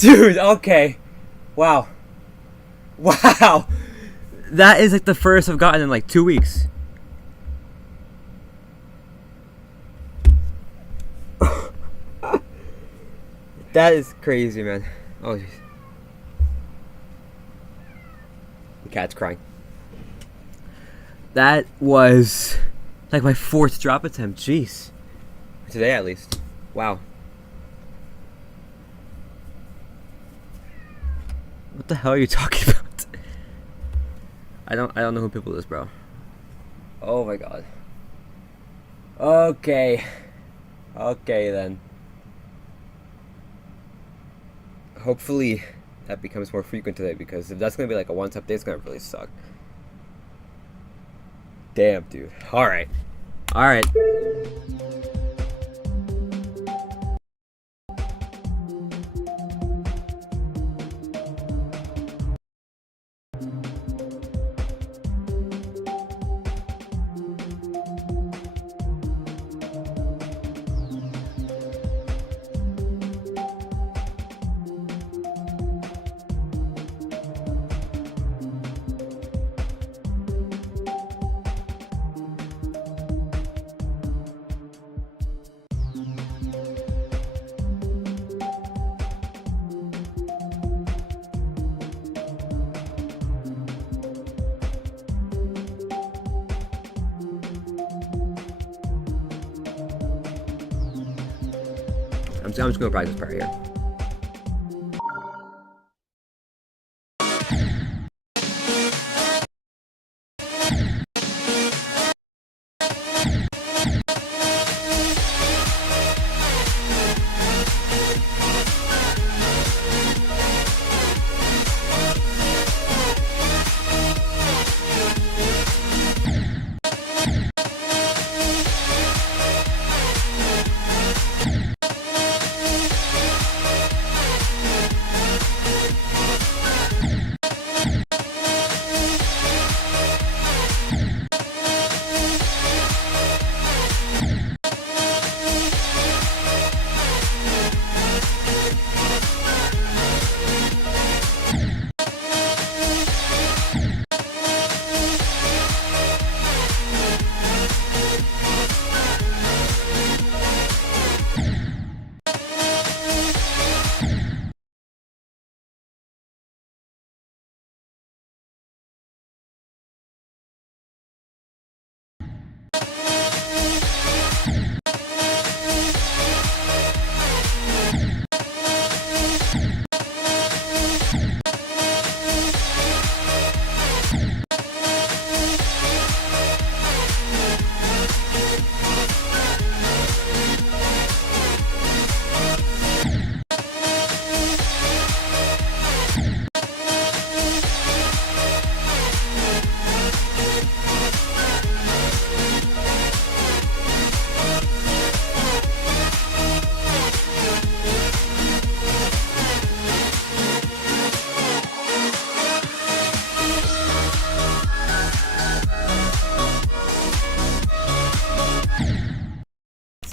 Dude, okay. Wow. Wow. That is like the first I've gotten in like 2 weeks. That is crazy, man. Oh, jeez. The cat's crying. That was like my 4th drop attempt. Jeez. Today, at least. Wow. What the hell are you talking about? I don't know who people is, bro. Oh my god. Okay. Okay then. Hopefully that becomes more frequent today, because if that's gonna be like a one-time day, it's gonna really suck. Damn, dude. Alright. Alright. I'm just gonna practice part here.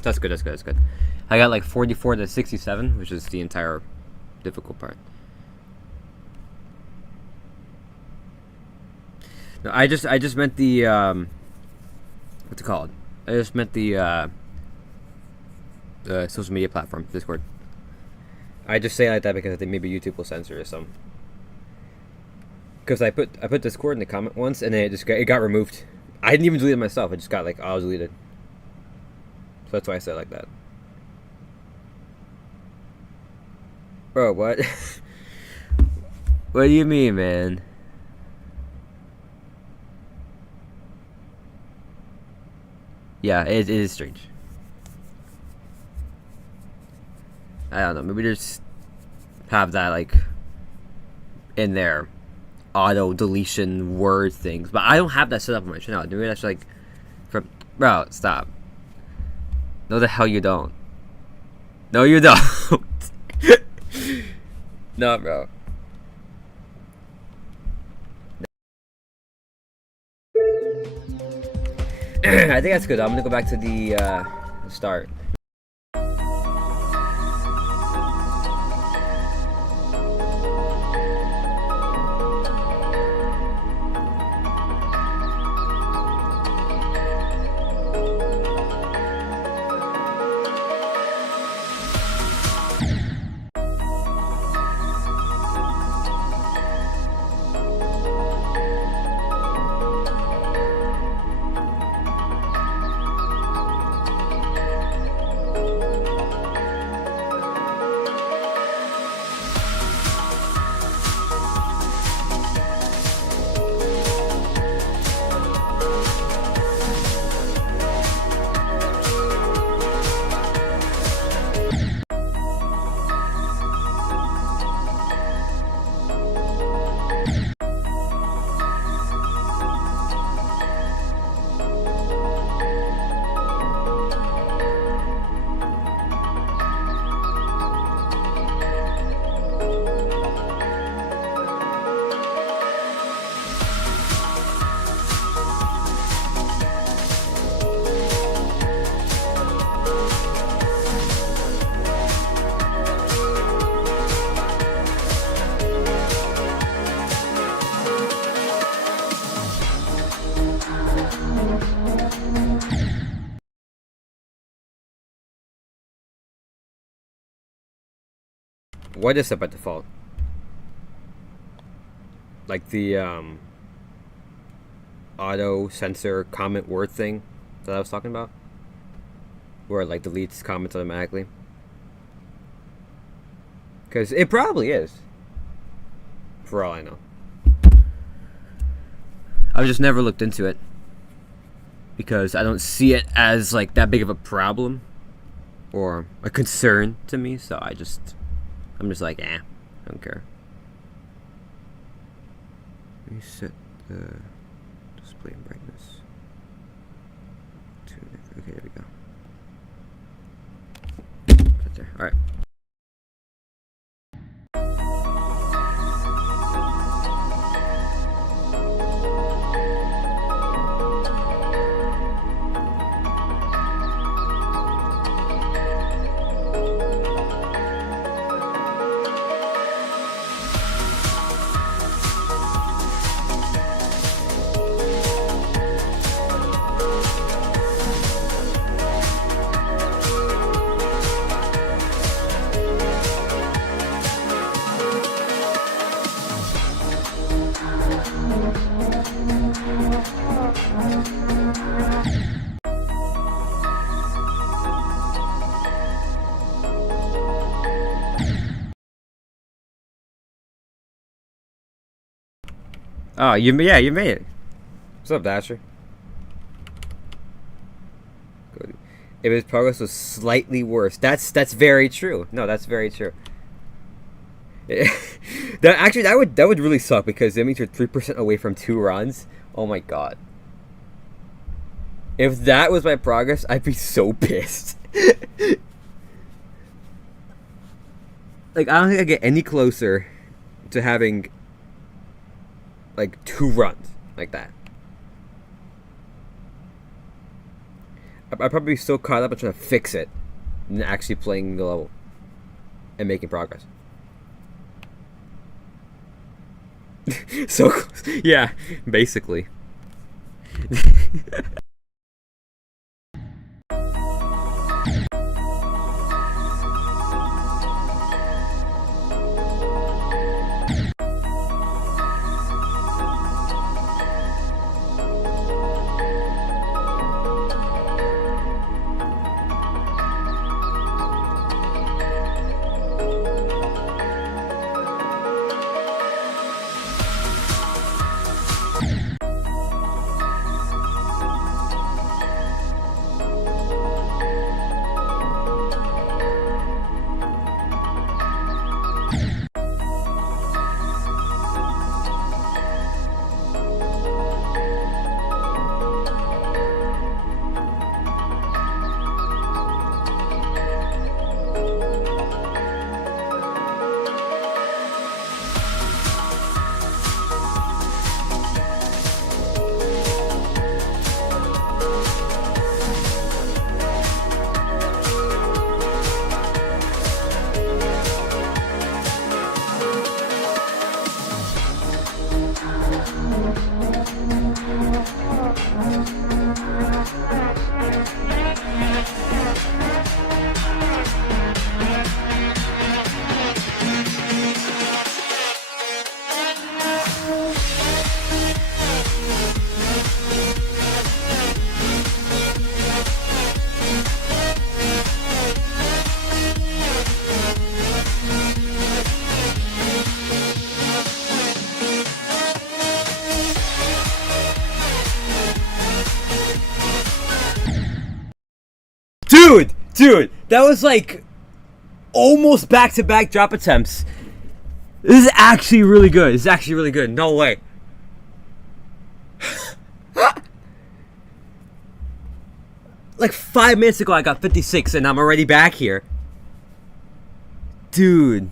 That's good, that's good, that's good. I got like 44 to 67, which is the entire difficult part. No, I just meant the what's it called? I just meant the social media platform, Discord. I just say it like that because I think maybe YouTube will censor some. Because I put Discord in the comment once, and then it got removed. I didn't even delete it myself. I just got like, oh, I was deleted. So that's why I said it like that. Bro, what? What do you mean, man? Yeah, it is strange. I don't know. Maybe just have that like in there, auto deletion word things. But I don't have that set up on my channel. Maybe that's like, from bro, stop. No, the hell you don't. No, you don't. No, bro. I think that's good. I'm gonna go back to the start. What is set by default? Like the auto censor comment word thing that I was talking about, where it like deletes comments automatically. Because it probably is, for all I know. I've just never looked into it because I don't see it as like that big of a problem or a concern to me. So I'm just like, I don't care. Let me set the display brightness to, okay, there we go. Right there. All right. Oh, you made it. What's up, Dasher? Good. If his progress was slightly worse, that's very true. No, that's very true. that would really suck because it means you're 3% away from 2 runs. Oh my god. If that was my progress, I'd be so pissed. Like, I don't think I get any closer to having like 2 runs like that. I'd probably be so caught up in trying to fix it than actually playing the level and making progress. So close. Yeah, basically. Dude, that was like almost back-to-back drop attempts. This is actually really good. No way. Like 5 minutes ago, I got 56, and I'm already back here. Dude.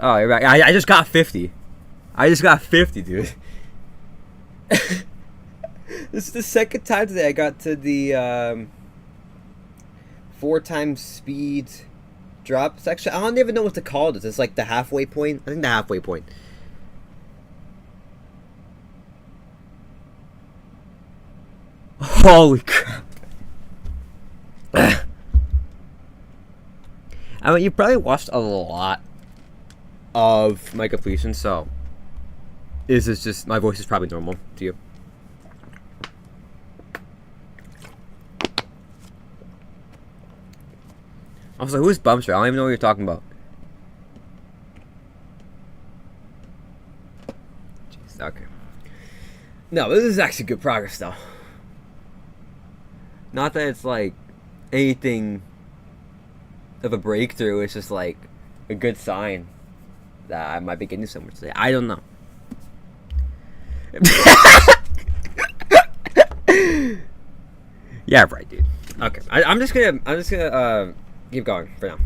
Oh, you're back. I just got 50. Dude. This is the second time today I got to the 4 times speed drop section. I don't even know what to call this. It's like the halfway point. I think the halfway point. Holy crap. I mean, you probably watched a lot of my completion, so is this just my voice is probably normal to you? I was like, who's Bumster? I don't even know what you're talking about. Jeez, okay. No, this is actually good progress, though. Not that it's like anything of a breakthrough. It's just like a good sign that I might be getting somewhere today. I don't know. Yeah, right, dude. Okay, I'm just gonna keep going for now.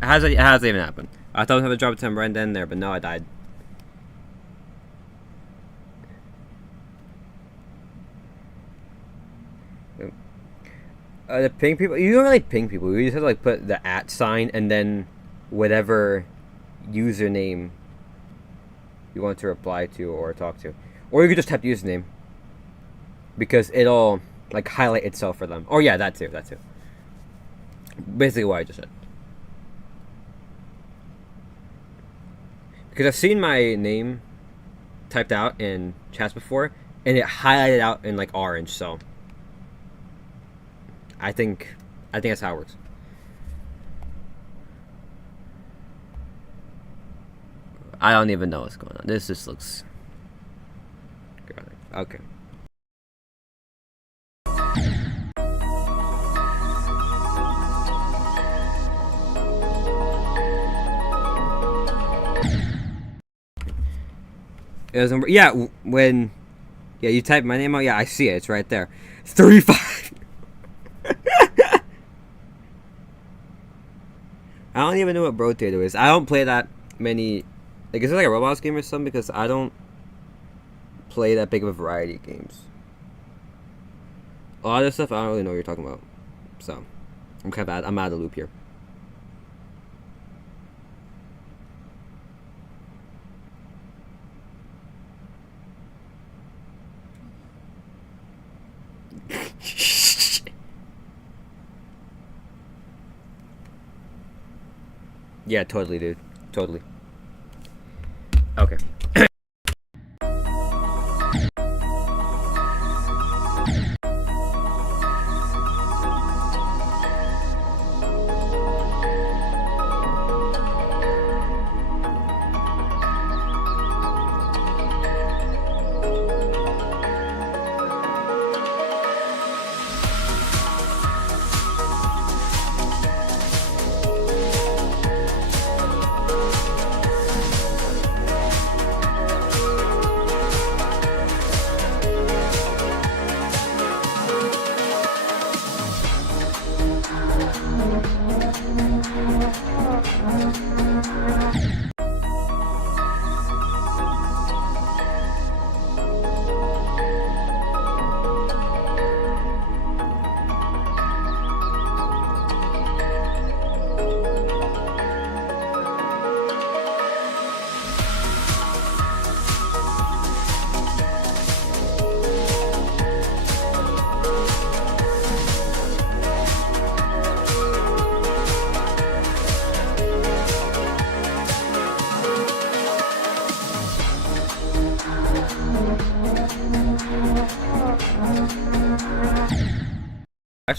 How's that even happen? I thought I was gonna drop a 10 right then there, but no, I died. The ping people, you don't really ping people. You just have to like put the @ sign and then whatever username you want to reply to or talk to, or you could just type username because it'll like highlight itself for them. Oh yeah, that too. Basically what I just said. Because I've seen my name typed out in chats before, and it highlighted out in like orange. So I think that's how it works. I don't even know what's going on. This just looks good. Okay. It doesn't. Yeah, when you type my name out. Yeah, I see it. It's right there. It's 35. I don't even know what Brotato is. I don't play that many. Like, is it like a Roblox game or something? Because I don't play that big of a variety of games. A lot of this stuff I don't really know what you're talking about. So I'm out of the loop here. Yeah, totally, dude. Totally. Okay.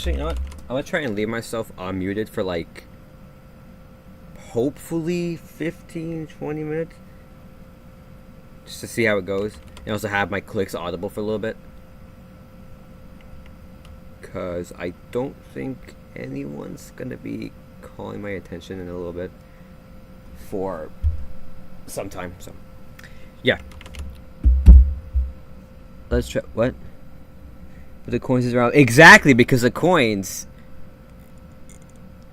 Actually, you know what? I'm gonna try and leave myself unmuted for like hopefully 15-20 minutes just to see how it goes, and also have my clicks audible for a little bit, because I don't think anyone's gonna be calling my attention in a little bit for some time. So yeah, let's try. What? But the coins is around exactly, because the coins,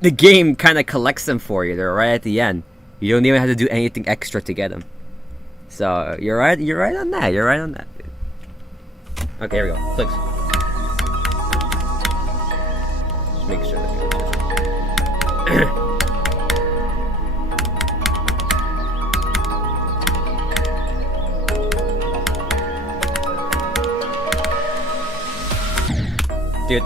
the game kind of collects them for you. They're right at the end. You don't even have to do anything extra to get them. So you're right. You're right on that. You're right on that. Okay, here we go. Clicks. Just make sure that. Dude.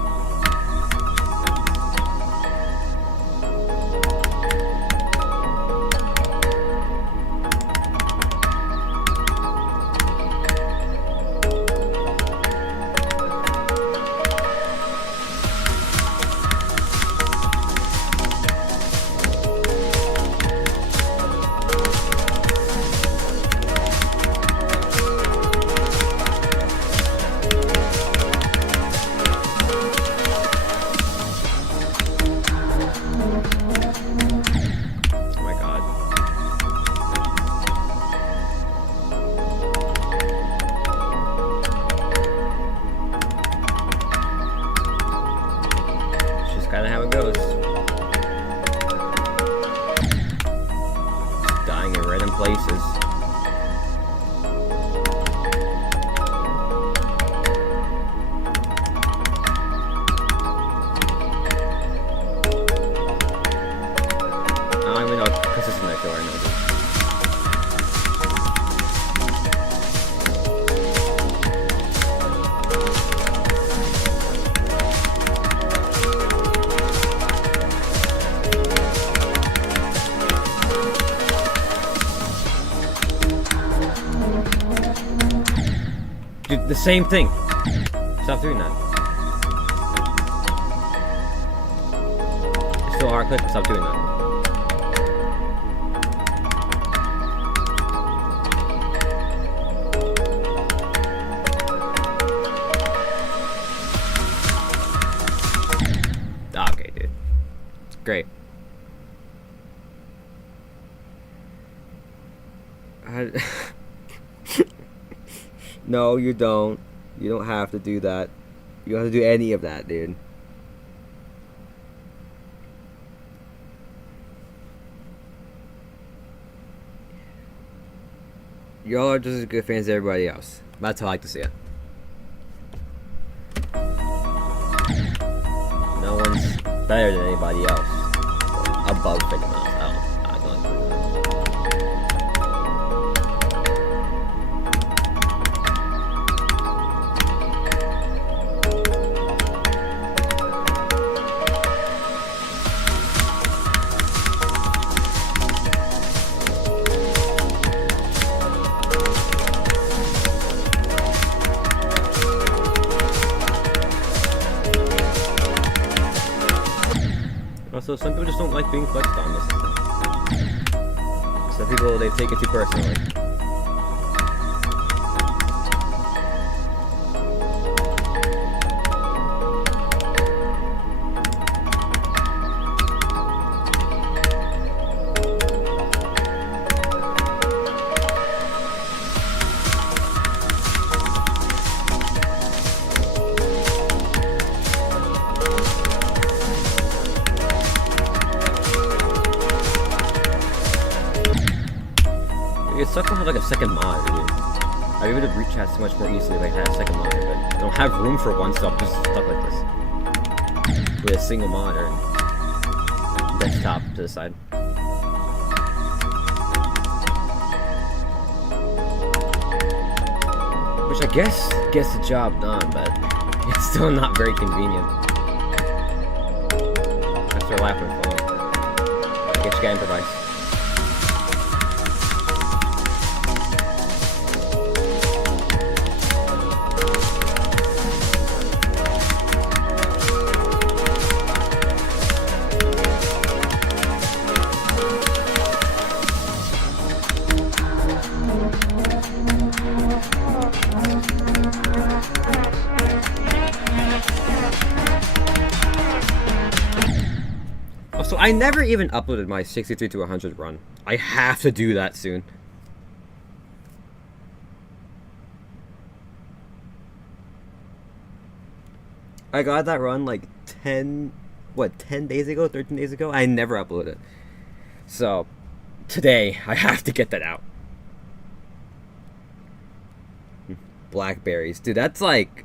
Dude, the same thing. Stop doing that. It's still a hard click, but stop doing that. Okay, dude. Great. No, you don't. You don't have to do that. You don't have to do any of that, dude. Y'all are just as good fans as everybody else. That's how I like to see it. No one's better than anybody else. Above Figma. Also, some people just don't like being flexed on this. Some people, they take it too personally. It sucks to have like a second monitor, dude. I'd be able to reach chat so much more easily if I had a second monitor, but I don't have room for one, so I'm just stuck like this. With a single monitor and desktop to the side. Which I guess gets the job done, but it's still not very convenient. I start laughing at phone. I guess you gotta improvise. Also, I never even uploaded my 63 to 100 run. I have to do that soon. I got that run like 10 days ago, 13 days ago? I never uploaded it. So, today, I have to get that out. Blackberries. Dude, that's like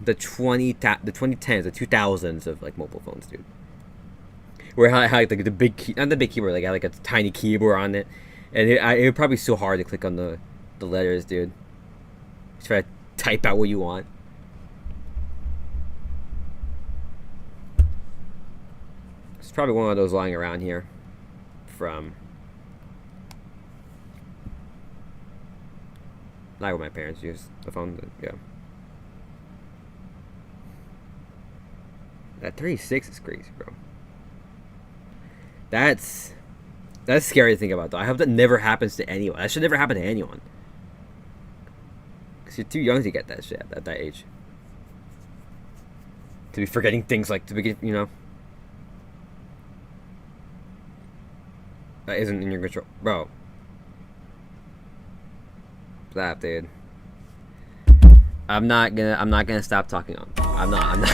the 2010s, the 2000s of like mobile phones, dude. Where I had like the big key, not the big keyboard, like I had like a tiny keyboard on it, and it would probably be so hard to click on the letters, dude. Try to type out what you want. It's probably one of those lying around here from like when my parents used the phone. But yeah, that 36 is crazy, bro. That's scary to think about, though. I hope that never happens to anyone. That should never happen to anyone. Because you're too young to get that shit at that age. To be forgetting things like, you know. That isn't in your control. Bro. That, dude. I'm not gonna stop talking on. I'm not.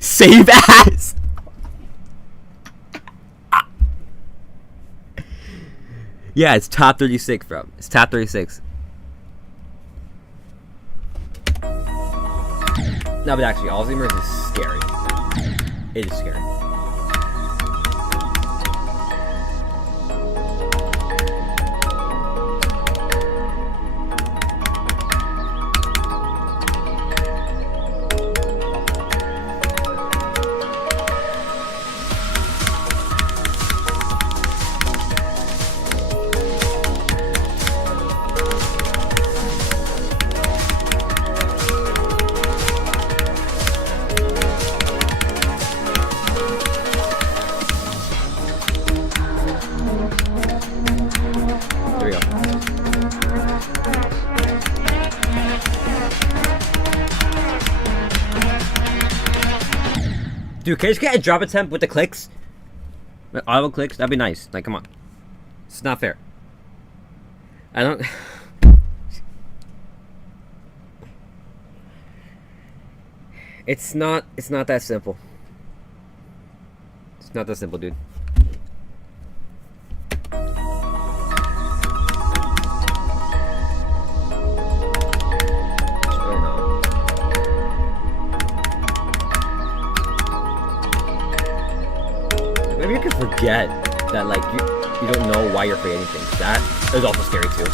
Save as. Yeah, it's top 36, bro. It's top 36. No, but actually, Alzheimer's is scary. It is scary. Dude, can I just get a drop attempt with the clicks? With auto clicks? That'd be nice. Like, come on. It's not fair. I don't... It's not that simple. It's not that simple, dude. Maybe you can forget that, like, you don't know why you're forgetting things. That is also scary, too.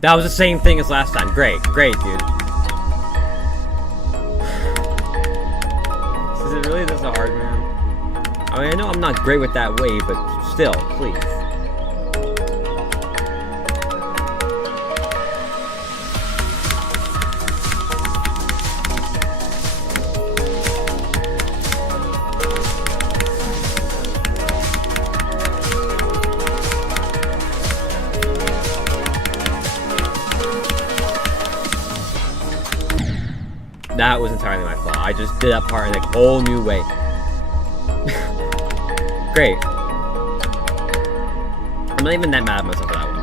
That was the same thing as last time. Great, dude. Is it really this hard, man? I mean, I know I'm not great with that wave, but still, please. That was entirely my fault. I just did that part in a whole new way. Great. I'm not even that mad at myself for that one.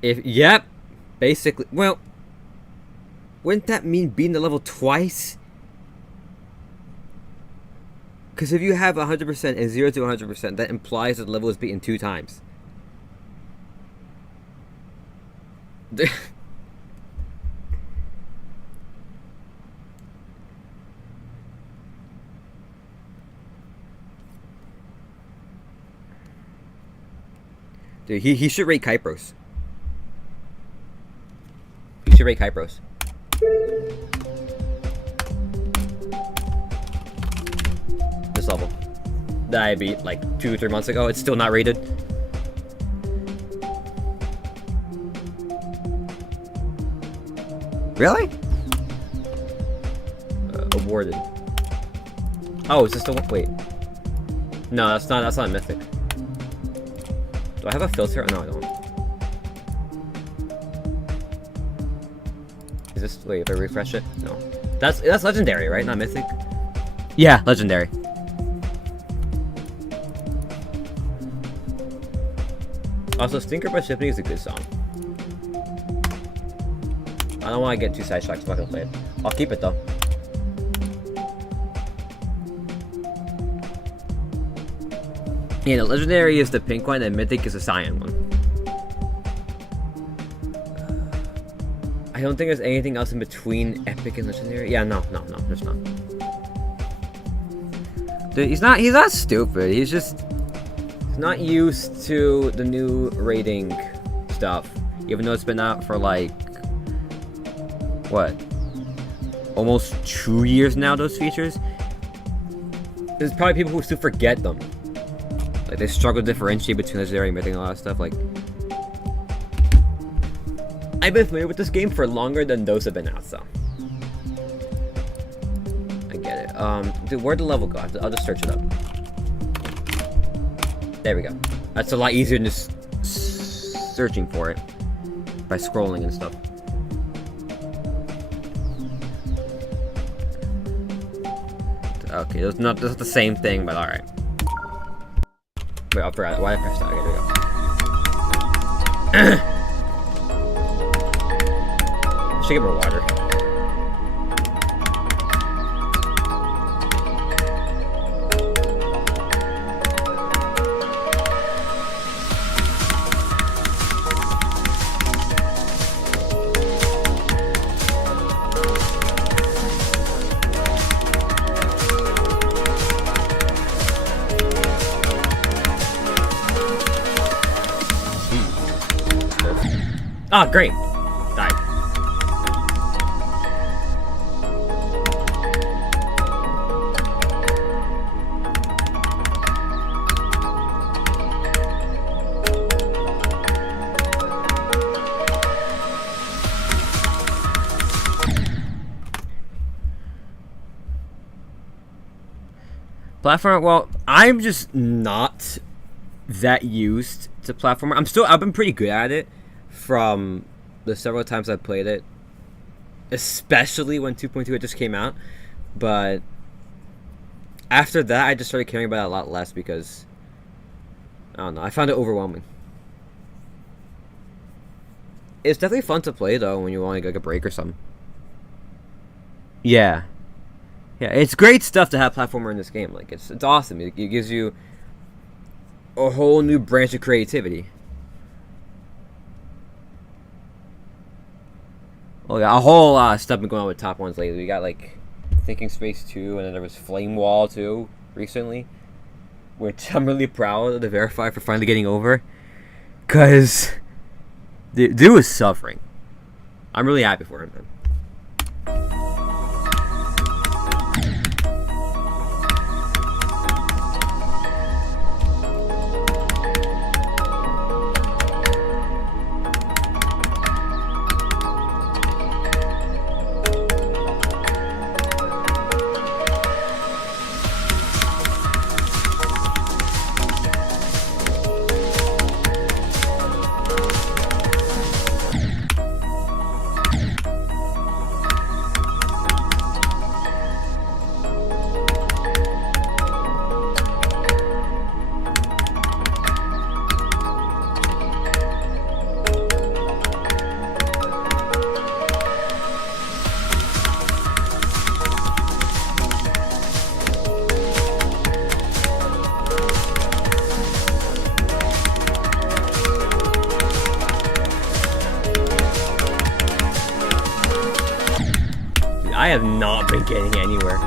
If yep, basically. Well, wouldn't that mean beating the level twice? Because if you have 100% and 0 to 100%, that implies that the level is beaten 2 times. Dude, he should rate Kypros. He should rate Kypros. This level that I beat like 2 or 3 months ago, it's still not rated. Really? Awarded. Oh, is this the one? Wait. No, that's not mythic. Do I have a filter? No, I don't. Is this? Wait, if I refresh it? No. That's legendary, right? Not mythic. Yeah, legendary. Also, Stinker by Shipping is a good song. I don't want to get too sidetracked, so I'm not gonna play it. I'll keep it though. Yeah, the legendary is the pink one, and mythic is the cyan one. I don't think there's anything else in between epic and legendary. Yeah, no, there's not. Dude, he's not stupid. He's not used to the new rating stuff, even though it's been out for like what, almost 2 years now. Those features. There's probably people who still forget them. Like, they struggle to differentiate between legendary and mythic and a lot of stuff. Like, I've been familiar with this game for longer than those have been out, so I get it. Dude, where'd the level go? I'll just search it up. There we go. That's a lot easier than just searching for it by scrolling and stuff. Okay, that's not the same thing, but alright. Wait, I forgot. Why did I press that? Okay, there we go. I should get more water. Ah, oh, great. Died. Platformer, well, I'm just not that used to platformer. I've been pretty good at it from the several times I've played it, especially when 2.2 had just came out. But after that, I just started caring about it a lot less because, I don't know, I found it overwhelming. It's definitely fun to play though when you want like a break or something. Yeah, it's great stuff to have platformer in this game. Like, it's awesome. It gives you a whole new branch of creativity. Oh yeah, a whole lot of stuff been going on with top ones lately. We got like Thinking Space 2, and then there was Flame Wall 2 recently, which I'm really proud of the Verify for finally getting over, cause dude was suffering. I'm really happy for him, man. I have not been getting anywhere.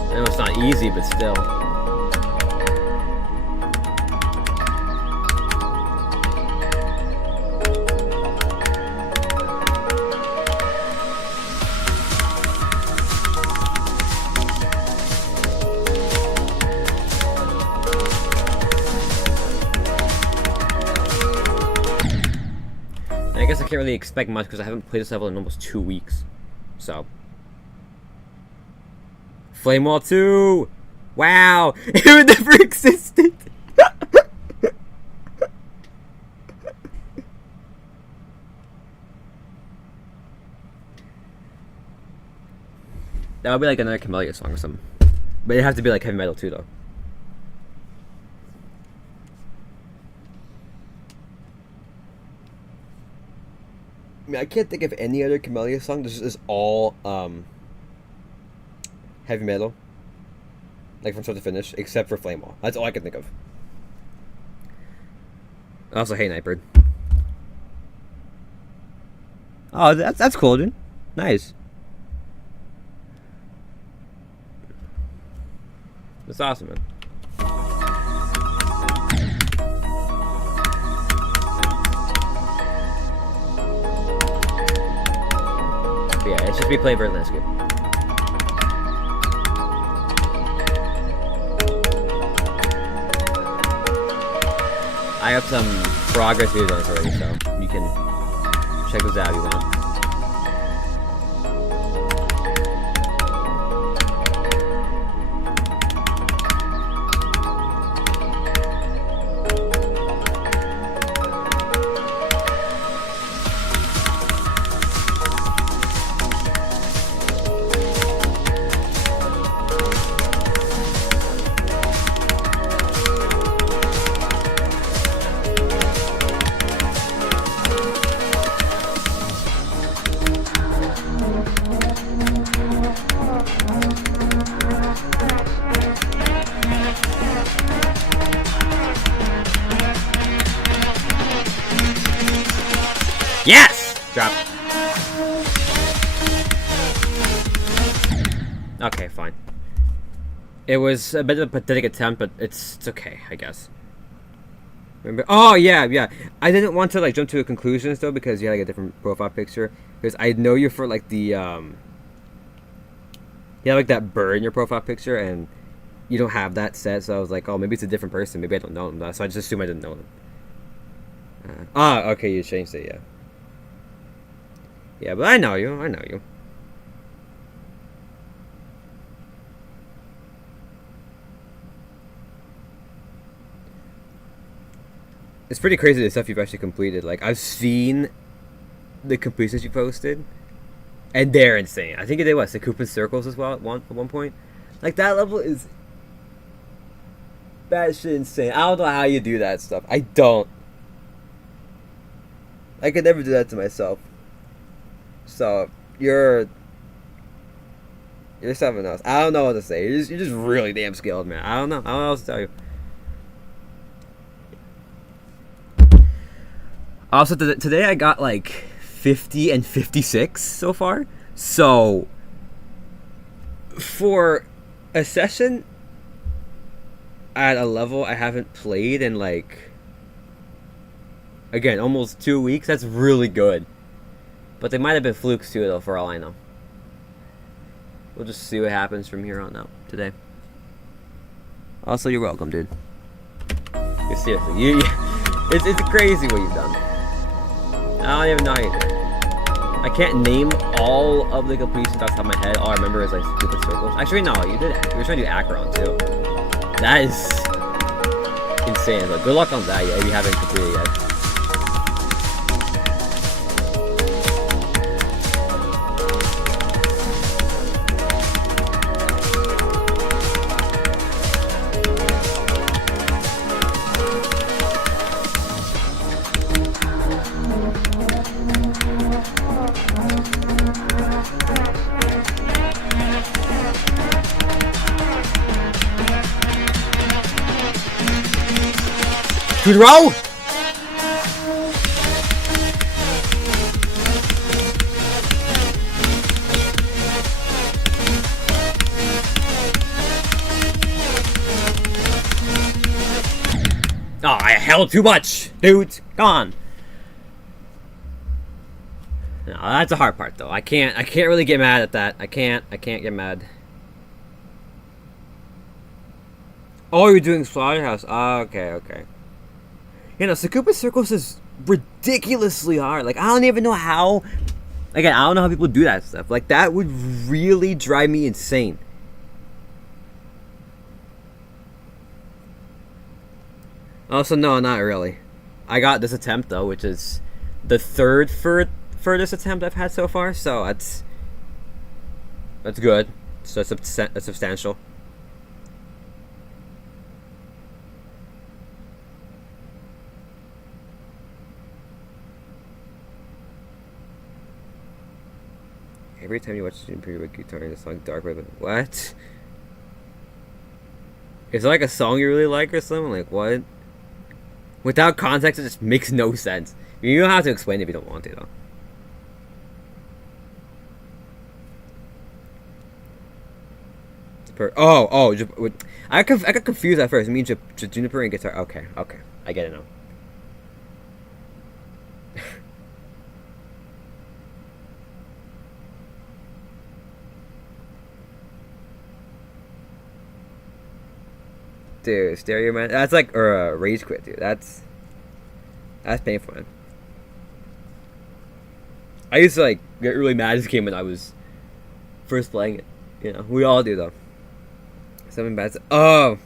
I know it's not easy, but still. I guess I can't really expect much because I haven't played this level in almost 2 weeks. So. Flame Wall 2! Wow! It never existed! That would be like another Camellia song or something. But it'd have to be like heavy metal too, though. I mean, I can't think of any other Camellia song. This is all heavy metal, like from start to finish, except for Flame Wall. That's all I can think of. Also, Hey Nightbird. Oh, that's cool, dude. Nice. That's awesome, man. But yeah, it's just me playing Verdant Landscape. I have some progress videos on this already, so you can check those out if you want. Yes! Drop. Okay, fine. It was a bit of a pathetic attempt, but it's okay, I guess. Remember? Oh, yeah. I didn't want to, like, jump to conclusions, though, because you had, like, a different profile picture. Because I know you for, like, the, you have, like, that bird in your profile picture, and you don't have that set, so I was like, oh, maybe it's a different person. Maybe I don't know them. So I just assumed I didn't know them. Okay, you changed it, yeah. Yeah, but I know you. It's pretty crazy the stuff you've actually completed. Like, I've seen the completions you posted, and they're insane. I think you did, what, Sakupin Circles as well at one point? Like, that level is batshit insane. I don't know how you do that stuff. I don't. I could never do that to myself. So, you're something else. I don't know what to say. You're just really damn skilled, man. I don't know what else to tell you. Also, today I got like 50 and 56 so far. So, for a session at a level I haven't played in like, again, almost 2 weeks, that's really good. But they might have been flukes too, though, for all I know. We'll just see what happens from here on out today. Also, you're welcome, dude. Seriously, it's crazy what you've done. I don't even know how you did it. I can't name all of the completions off the top of my head. All I remember is like stupid circles. Actually, no, you did. You were trying to do Acheron too. That is insane. But good luck on that. Yeah, if you haven't completed yet. Dude, row! Oh, I held too much, dude. Come on. No, that's the hard part, though. I can't really get mad at that. I can't get mad. Oh, you're doing Slaughterhouse. Oh, okay. You know, Sakupa Circles is ridiculously hard. Like, I don't even know how. Again, I don't know how people do that stuff. Like, that would really drive me insane. Also, no, not really. I got this attempt, though, which is the third furthest attempt I've had so far. So, that's good. So, that's substantial. Every time you watch the pretty big guitar in the song Dark Web, what? Is it like a song you really like or something? Like, what? Without context, it just makes no sense. You don't have to explain it if you don't want to, though. I got confused at first. It means Juniper and guitar. Okay, I get it now. Dude, Stereo Man. That's like, or Rage Quit, dude. That's painful, man. I used to like get really mad at this game when I was first playing it. You know, we all do though. Something bad. Oh.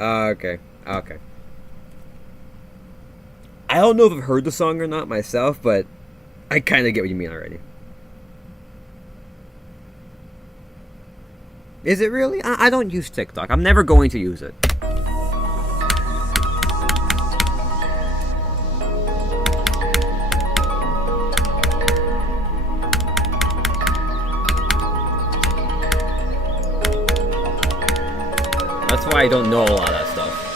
Okay. I don't know if I've heard the song or not myself, but I kind of get what you mean already. Is it really? I don't use TikTok. I'm never going to use it. That's why I don't know a lot of that stuff.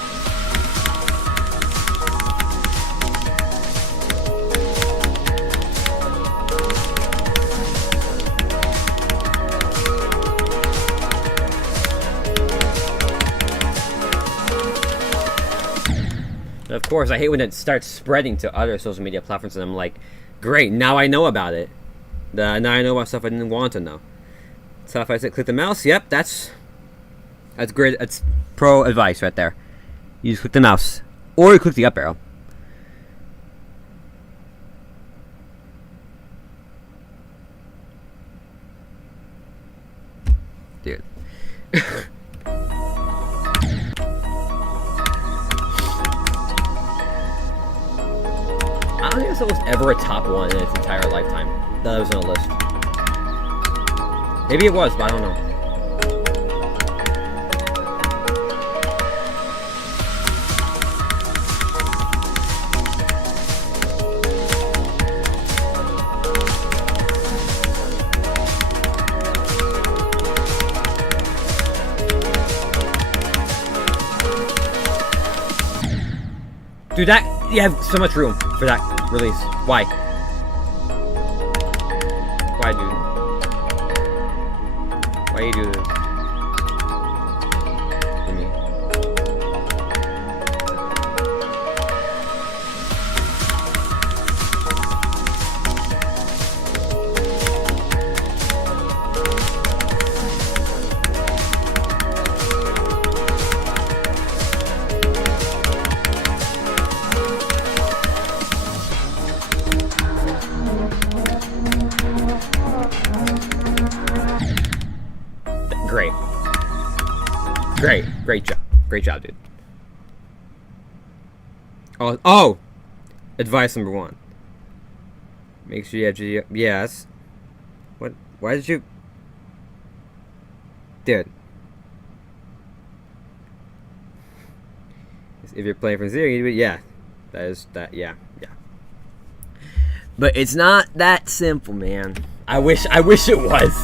Of course, I hate when it starts spreading to other social media platforms, and I'm like, great, now I know about it. Now I know about stuff I didn't want to know. So if I say click the mouse, yep, that's great. That's pro advice right there. You just click the mouse, or you click the up arrow. Dude. I don't think this was ever a top one in its entire lifetime that was on a list. Maybe it was, but I don't know. Dude, you have so much room for that release. Why? Why, dude? Why you do this to me? Great job, dude. Oh! Advice number 1. Make sure you have GDO. Yes. What? Why did you... Dude. If you're playing from 0, you do it. Yeah. Yeah. But it's not that simple, man. I wish it was.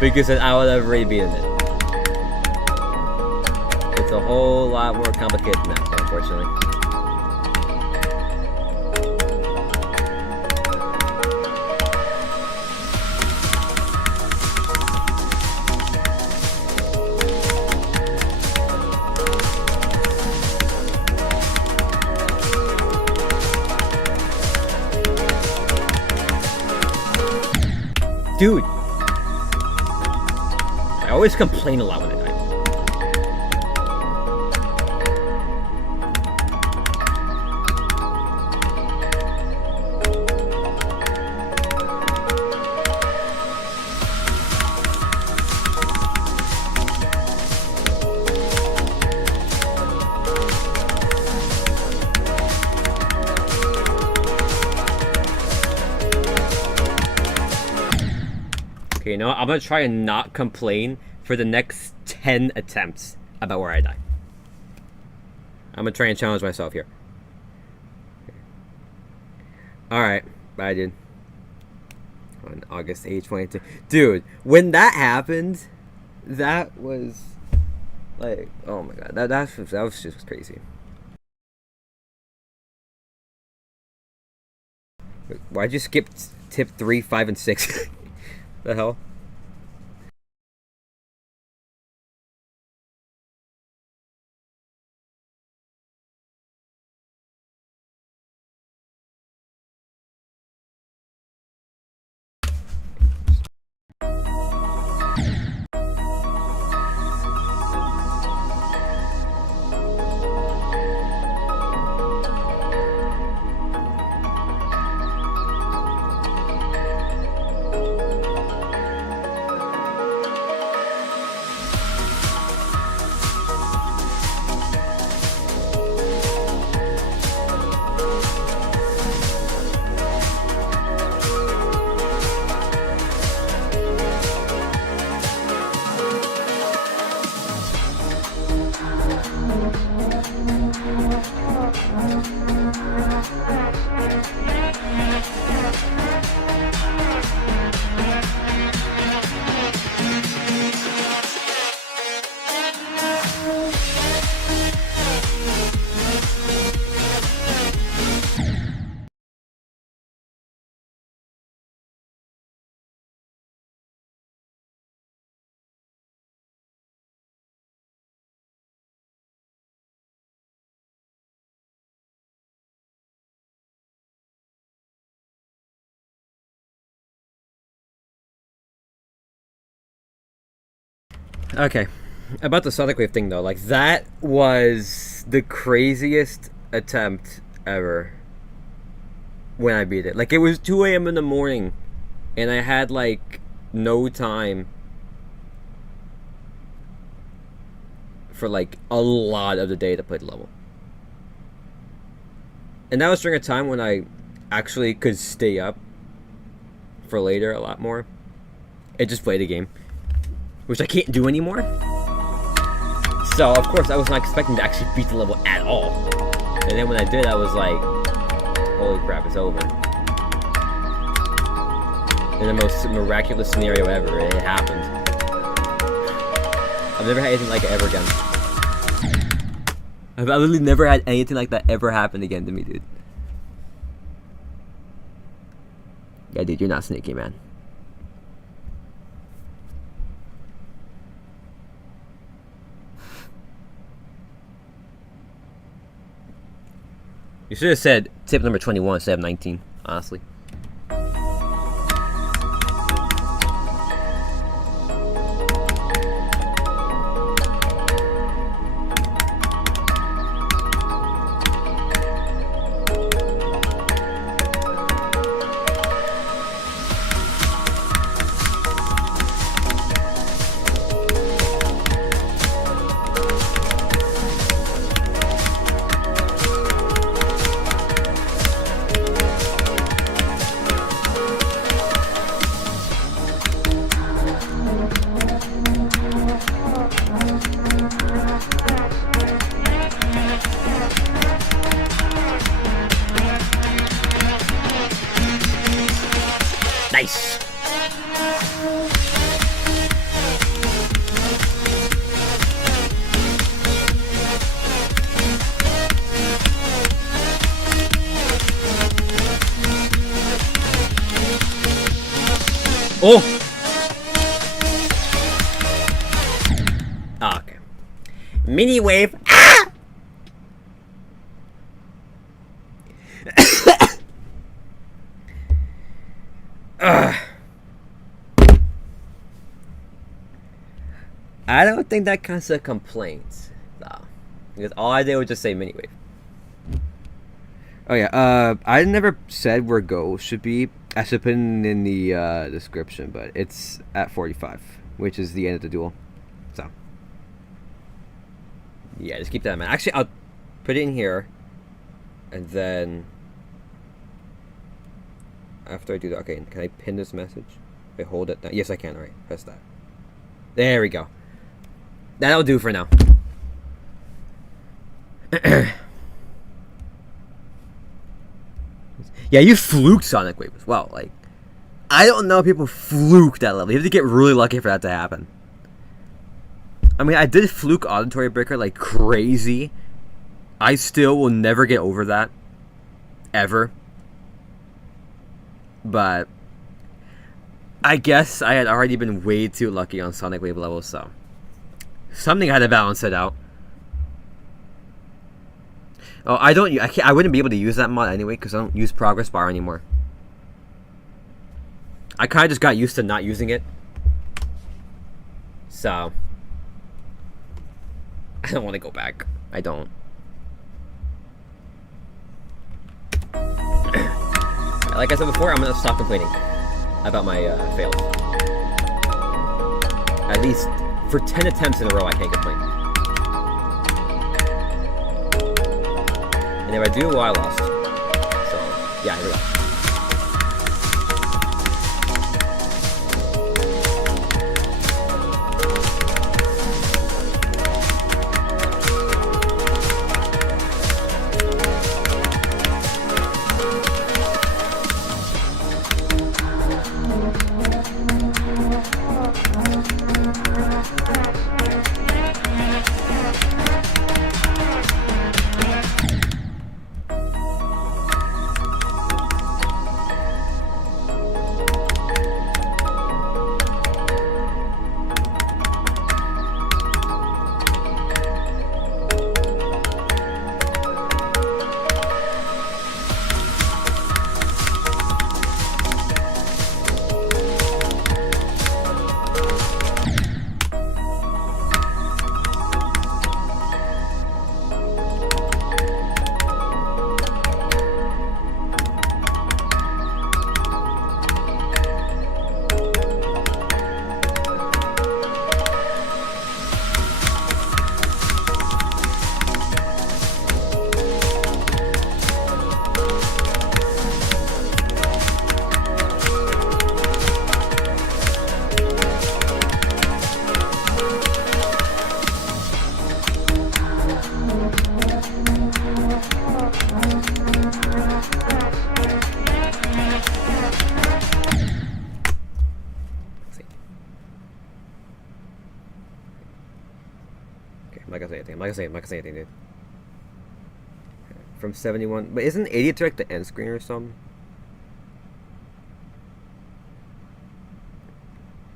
Because then I would have already beaten it. It's a whole lot more complicated than that, unfortunately. Dude! I always complain a lot when I die. Okay, you know what? I'm gonna try and not complain for the next 10 attempts about where I die. I'm gonna try and challenge myself here. Alright, bye, dude. On August 8th, 22. Dude, when that happened, that was like, oh my god, that was just crazy. Wait, why'd you skip tip 3, 5, and 6? The hell? Okay, about the sonic wave thing though, like that was the craziest attempt ever when I beat it. Like it was 2 a.m. in the morning and I had like no time for like a lot of the day to play the level. And that was during a time when I actually could stay up for later a lot more and just play the game, which I can't do anymore. So of course I was not expecting to actually beat the level at all. And then when I did, I was like, holy crap, it's over. In the most miraculous scenario ever, it happened. I've never had anything like it ever again. I've literally never had anything like that ever happen again to me, dude. Yeah, dude, you're not sneaky, man. You should have said tip number 21 instead of 19, honestly. Nice. Oh. Oh, okay. Mini wave. Ah! I don't think that counts as a complaint, though. Because all I did was just say mini wave. Oh yeah, I never said where go should be. I should put it in the description, but it's at 45, which is the end of the duel. So, yeah, just keep that in mind. Actually, I'll put it in here, and then after I do that, okay, can I pin this message? Wait, hold it down. Yes, I can. All right, press that. There we go. That'll do for now. Yeah, you fluked Sonic Wave as well. Like, I don't know if people fluke that level. You have to get really lucky for that to happen. I mean, I did fluke Auditory Breaker like crazy. I still will never get over that. Ever. But I guess I had already been way too lucky on Sonic Wave levels, so something had to balance it out. Oh, I wouldn't be able to use that mod anyway because I don't use Progress Bar anymore. I kind of just got used to not using it. So, I don't want to go back. I don't. Like I said before, I'm going to stop complaining about my fails. At least for 10 attempts in a row, I can't complain. And if I do, well, I lost. So, yeah, here we go. I'm not gonna say anything, dude. From 71, but isn't 80 direct the end screen or something?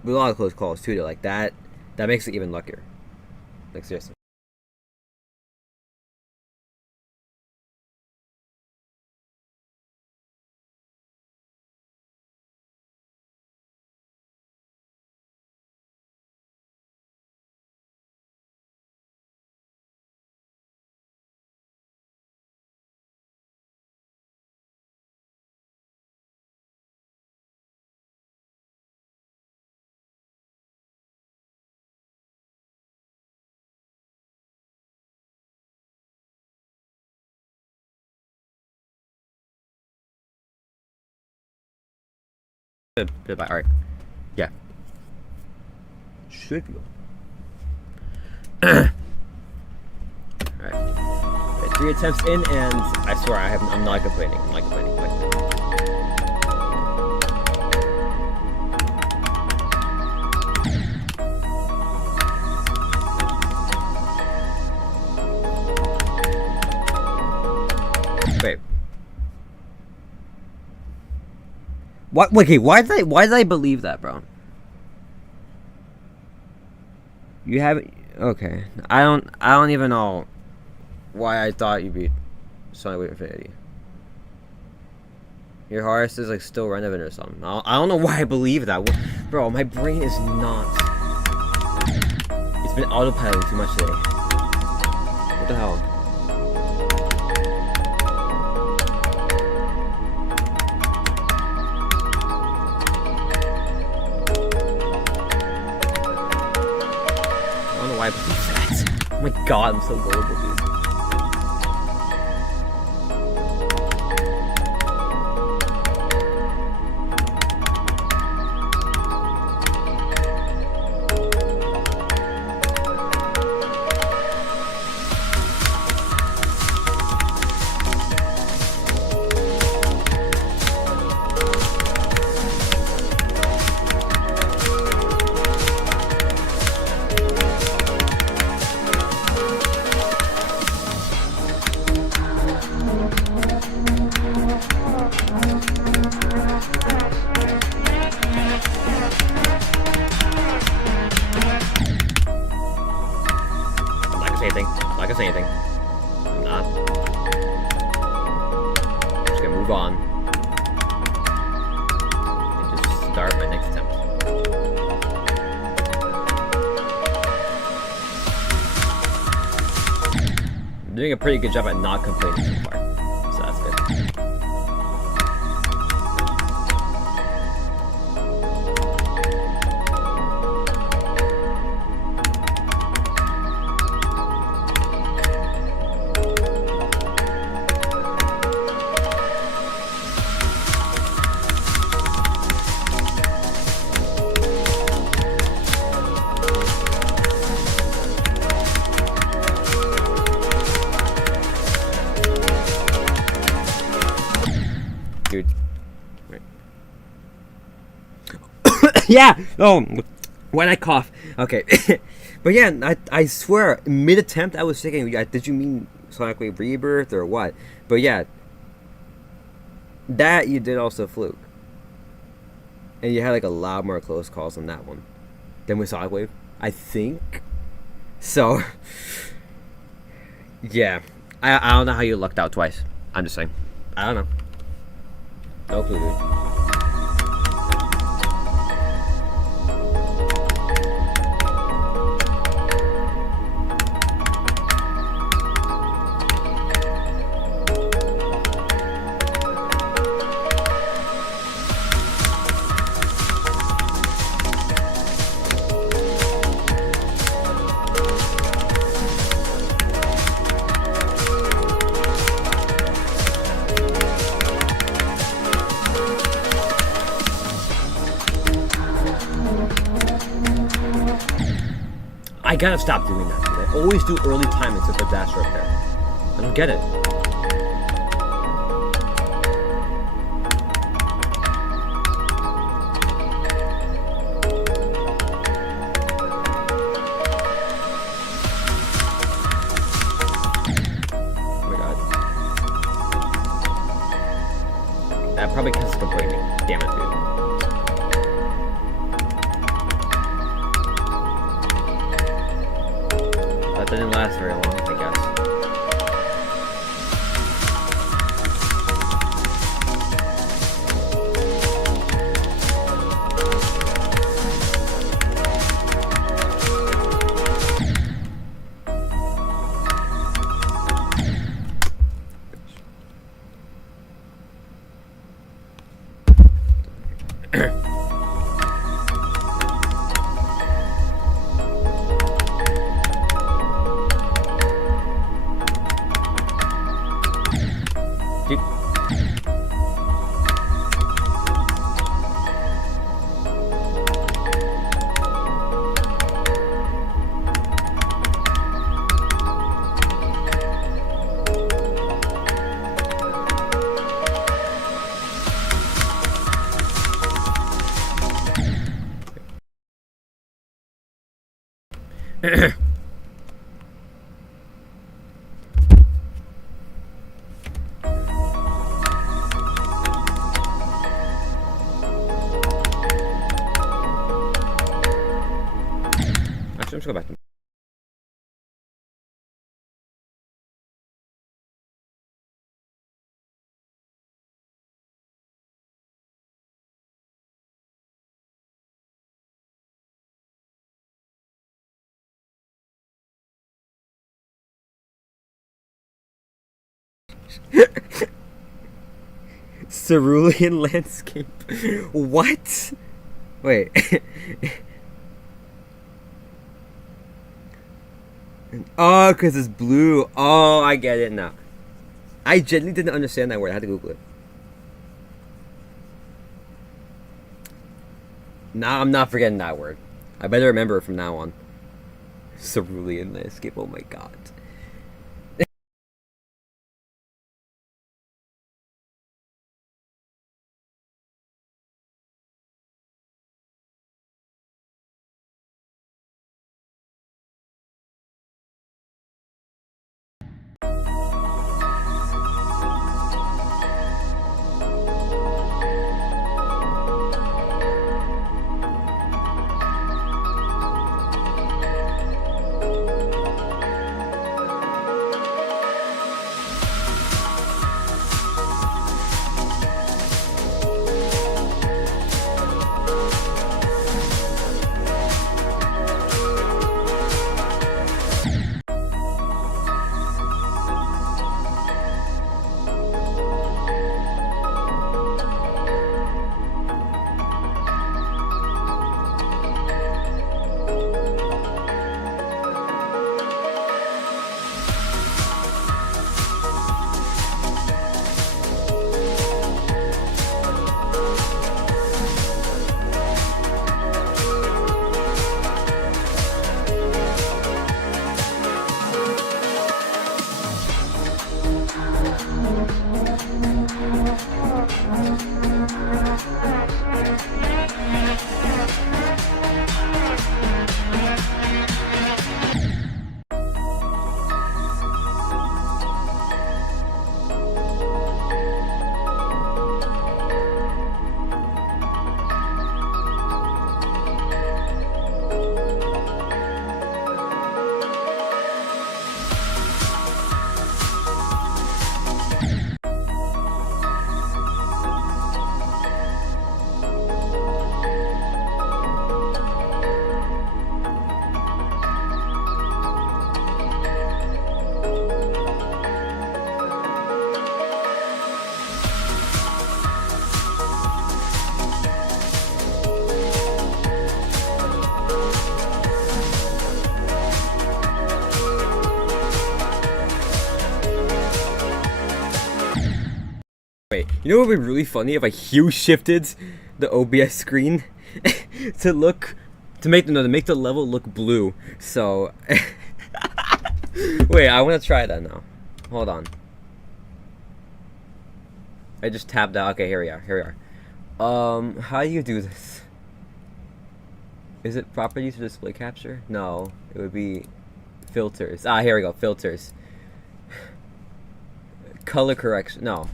With a lot of close calls too, though. Like that makes it even luckier. Like seriously. Alright. Yeah. Should be. Alright. 3 attempts in, and I swear I'm not complaining. I'm not complaining. Wait. What? Okay, why did I believe that, bro? You haven't. Okay, I don't even know why I thought you beat Sonic Wave Infinity. Your hardest is like still relevant or something. I don't know why I believe that, bro. My brain is not. It's been autopiloting too much today. What the hell? I don't know why I believe that. Oh my god, I'm so gullible, dude. I'm not gonna say anything. I'm not. I'm just gonna move on. And just start my next attempt. I'm doing a pretty good job at not complaining so far. So that's good. Dude. Right. Yeah! Oh, when I cough. Okay. But yeah, I swear, mid-attempt I was thinking, did you mean Sonic Wave Rebirth or what? But yeah, that you did also fluke. And you had like a lot more close calls on that one than with Sonic Wave, I think. So, yeah. I don't know how you lucked out twice. I'm just saying. I don't know. No clue, dude. I gotta stop doing that, dude. I always do early time except for dash right there. I don't get it. Oh my god. That probably counts as complaining. Damn it, dude. That didn't last very long, I guess. Cerulean landscape. What? Wait. Oh, because it's blue. Oh, I get it now. I genuinely didn't understand that word. I had to Google it. Now I'm not forgetting that word. I better remember it from now on. Cerulean landscape. Oh my god. Wait, you know what would be really funny if I hue shifted the OBS screen to make the level look blue. So wait, I want to try that now. Hold on. I just tapped out. Okay, here we are. Here we are. How do you do this? Is it properties or display capture? No, it would be filters. Ah, here we go. Filters. Color correction. No.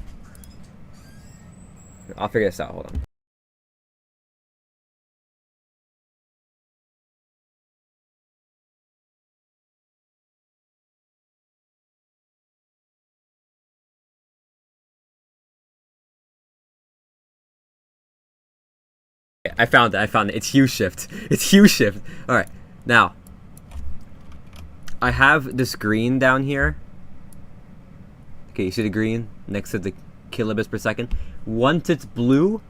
I'll figure this out. Hold on. I found it. It's hue shift. It's hue shift. All right. Now, I have this green down here. Okay, you see the green next to the kilobits per second. Once it's blue,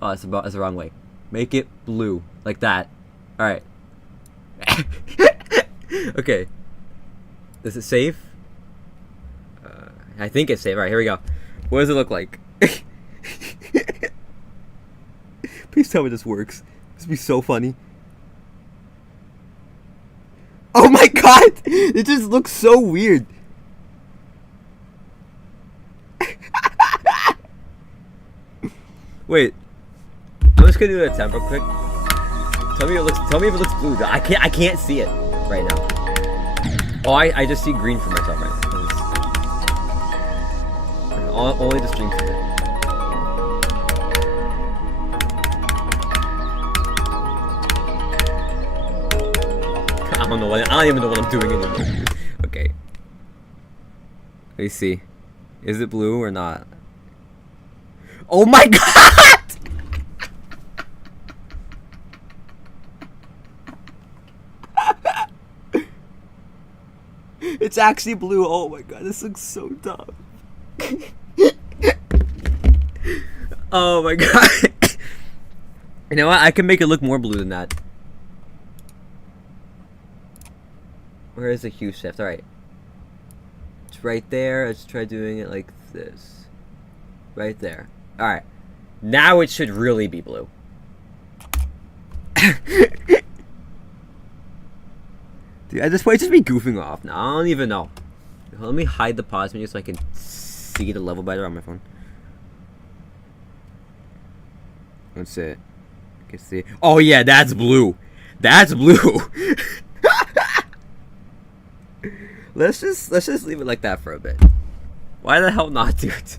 oh, it's the wrong way. Make it blue like that. All right. Okay. Is it safe? I think it's safe. All right, here we go. What does it look like? Please tell me this works. This would be so funny. Oh my god! It just looks so weird. Wait. I'm just gonna do an attempt real quick. Tell me if it looks blue. I can't see it right now. Oh, I just see green for myself right now. Only the stream for it. I don't even know what I'm doing anymore. Okay. Let me see. Is it blue or not? Oh my god! It's actually blue. Oh my god, this looks so dumb. Oh my god. You know what? I can make it look more blue than that. Where is the hue shift? Alright. It's right there. Let's try doing it like this. Right there. Alright. Now it should really be blue. Dude, at this point, just be goofing off now. I don't even know. Let me hide the pause menu so I can see the level better on my phone. Let's see. I can see. Oh yeah, that's blue. That's blue. let's just leave it like that for a bit. Why the hell not, dude?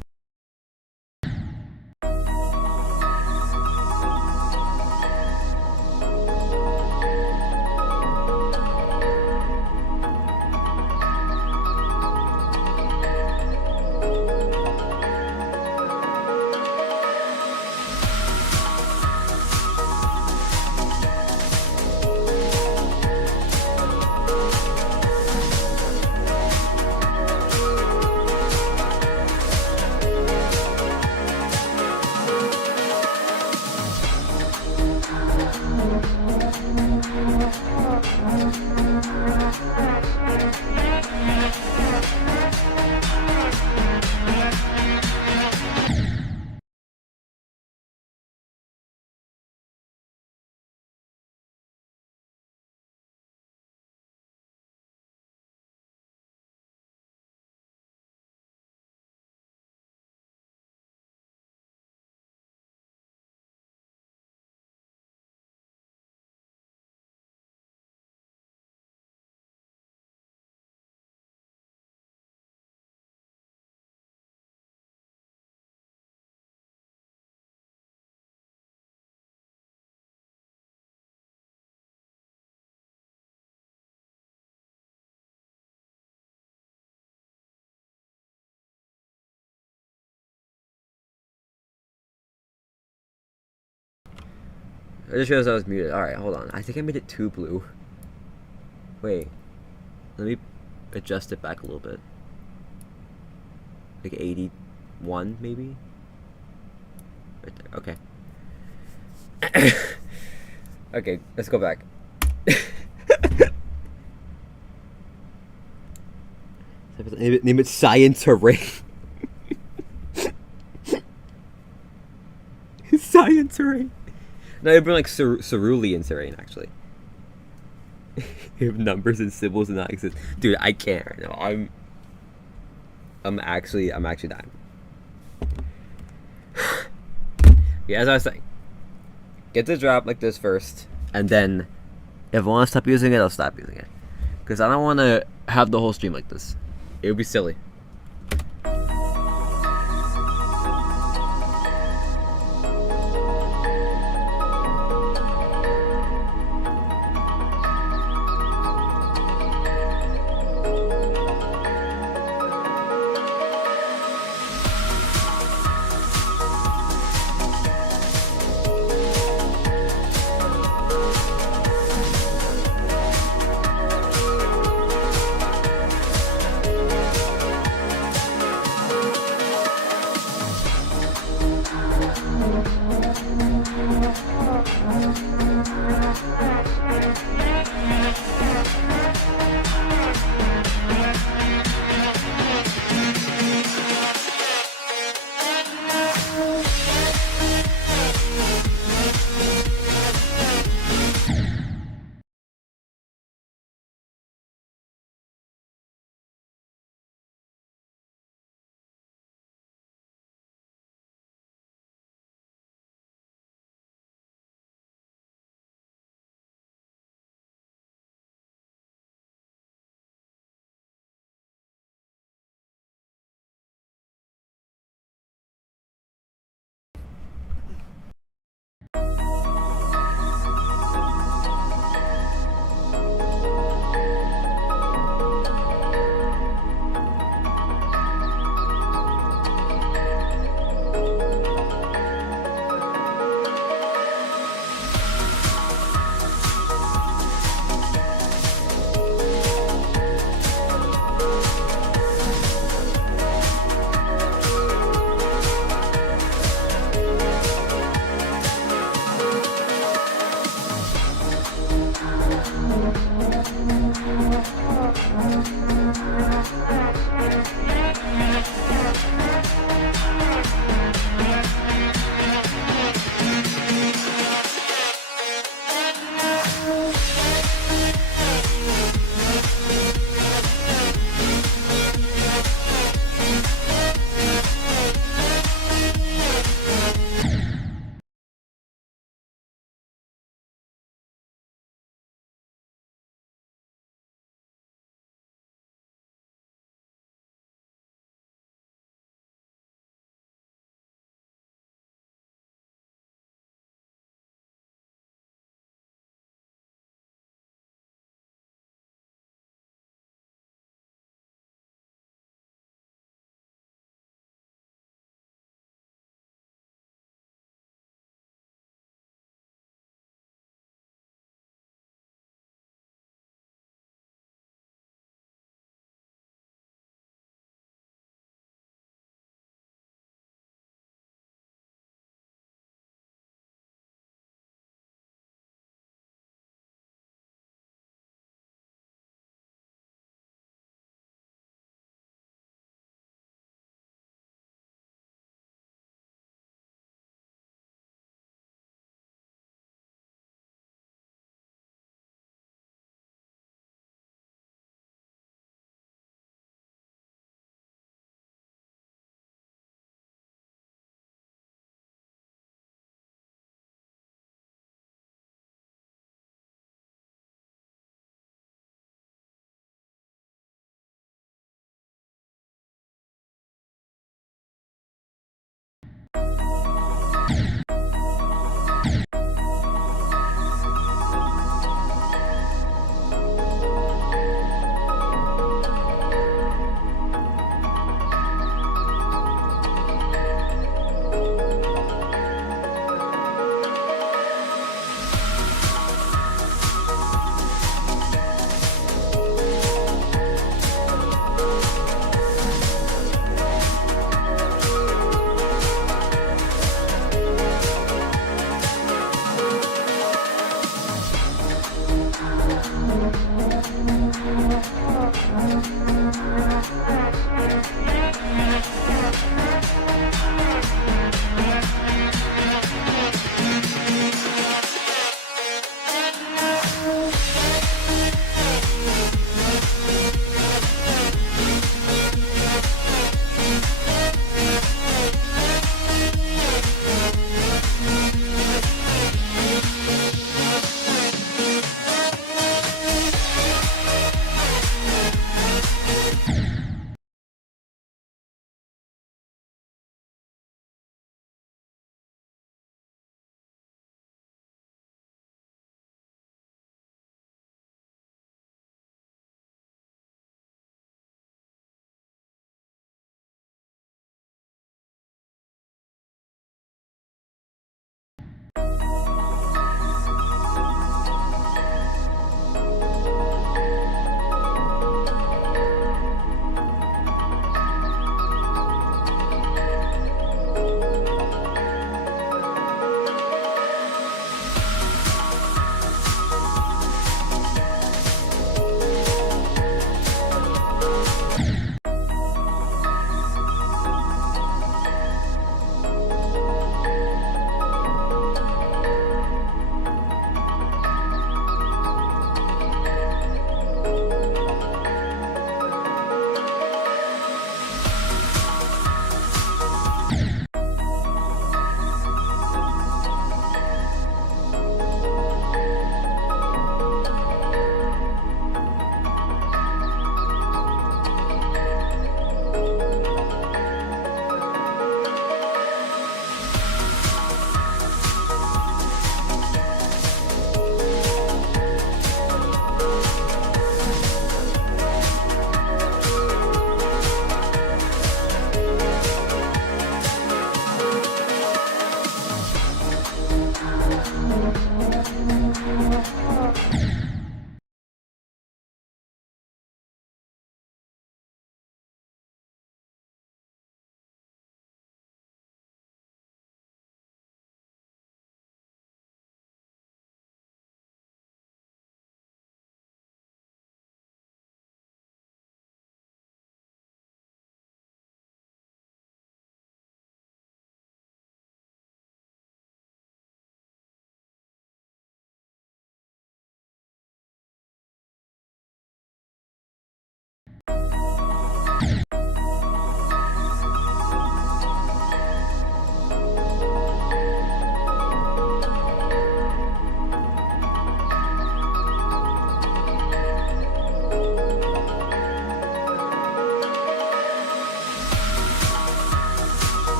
I just realized I was muted. Alright, hold on. I think I made it too blue. Wait. Let me adjust it back a little bit. Like 81, maybe? Right there. Okay. Okay, let's go back. Name it Science Array. Science Array. No, it'd be like cerulean terrain, actually. If numbers and symbols do not exist, dude, I can't right now. I'm actually dying. Yeah, as I was saying, get the drop like this first, and then if I want to stop using it, I'll stop using it, because I don't want to have the whole stream like this. It would be silly.